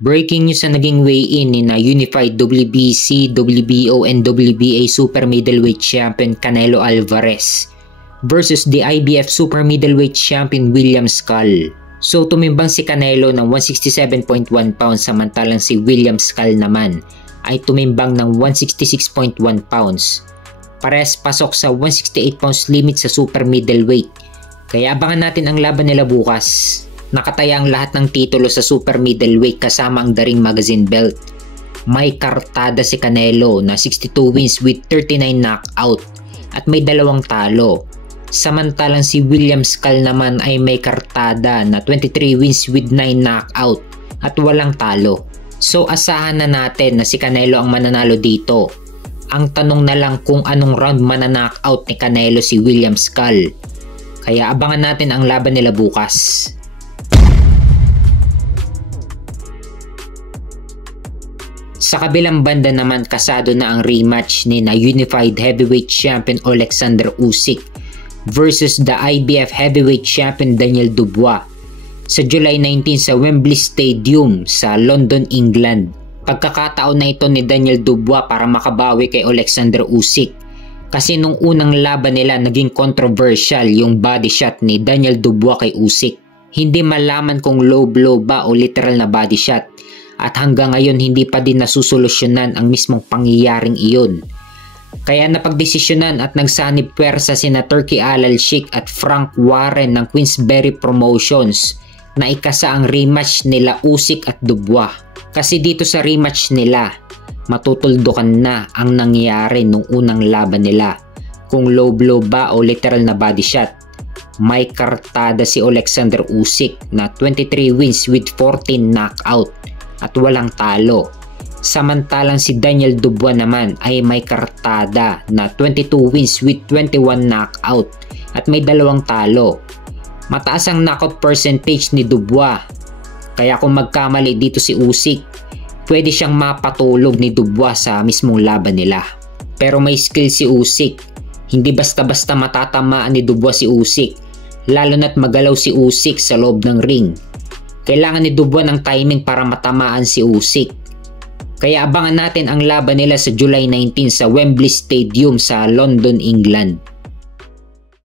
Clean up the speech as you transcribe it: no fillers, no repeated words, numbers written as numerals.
Breaking news na naging weigh-in ni na Unified WBC, WBO, and WBA Super Middleweight Champion Canelo Alvarez versus the IBF Super Middleweight Champion William Skull. So tumimbang si Canelo ng 167.1 pounds samantalang si William Skull naman ay tumimbang ng 166.1 pounds. Parehas pasok sa 168 pounds limit sa super middleweight. Kaya abangan natin ang laban nila bukas. Nakataya ang lahat ng titulo sa super middleweight kasama ang The Ring Magazine belt. May kartada si Canelo na 62 wins with 39 knockout at may 2 talo. Samantalang si William Skull naman ay may kartada na 23 wins with 9 knockout at walang talo. So asahan na natin na si Canelo ang mananalo dito. Ang tanong na lang kung anong round mananockout ni Canelo si William Skull. Kaya abangan natin ang laban nila bukas. Sa kabilang banda naman kasado na ang rematch ni na Unified Heavyweight Champion Alexander Usyk versus the IBF Heavyweight Champion Daniel Dubois sa July 19 sa Wembley Stadium sa London, England. Pagkakataon na ito ni Daniel Dubois para makabawi kay Alexander Usyk kasi nung unang laban nila naging controversial yung body shot ni Daniel Dubois kay Usyk. Hindi malaman kung low blow ba o literal na body shot. At hanggang ngayon hindi pa din nasusolusyonan ang mismong pangyayaring iyon. Kaya napagdesisyonan at nagsanib pwersa sina Turki Al-Sheikh at Frank Warren ng Queensberry Promotions na ikasa ang rematch nila Usyk at Dubois. Kasi dito sa rematch nila, matutuldukan na ang nangyari nung unang laban nila. Kung low blow ba o literal na body shot. May kartada si Alexander Usyk na 23 wins with 14 knockout at walang talo. Samantalang si Daniel Dubois naman ay may kartada na 22 wins with 21 knockout at may 2 talo. Mataas ang knockout percentage ni Dubois. Kaya kung magkamali dito si Usyk, pwede siyang mapatulog ni Dubois sa mismong laban nila. Pero may skill si Usyk. Hindi basta-basta matatamaan ni Dubois si Usyk, lalo na't magalaw si Usyk sa loob ng ring. Kailangan ni Dubois ng timing para matamaan si Usyk. Kaya abangan natin ang laban nila sa July 19 sa Wembley Stadium sa London, England.